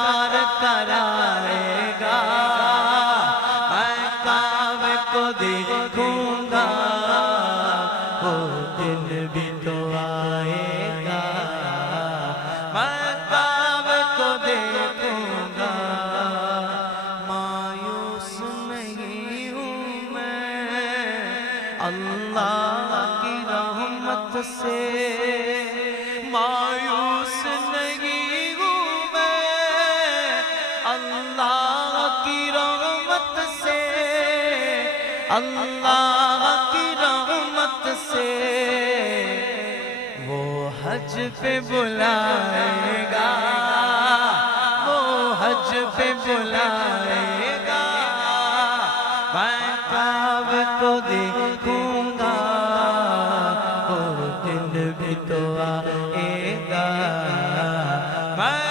سرکار کرائے گا، میں کعبے کو دیکھوں گا، وہ دن بھی تو آئے گا، میں کعبے کو دیکھوں گا۔ مایوس نہیں ہوں میں اللہ کی رحمت سے، مایوس نہیں ہوں میں اللہ کی رحمت سے، اللہ کی رحمت سے۔ وہ حج پہ بلائے گا، وہ حج پہ بلائے گا، میں کعبے کو دیکھوں گا، وہ دن بھی تو آئے گا، میں